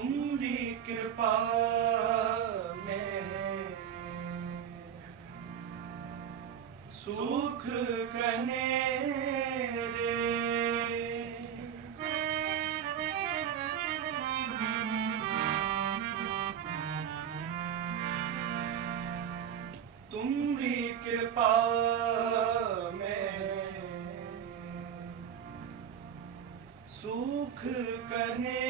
ਤੁਮਰੀ ਕਿਰਪਾ ਮੈਂ ਸੁਖ ਕਹਨੇ ਰੇ। ਤੁਮਰੀ ਕਿਰਪਾ ਮੈਂ ਸੁਖ ਕਹਨੇ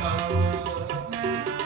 ਨਾਮ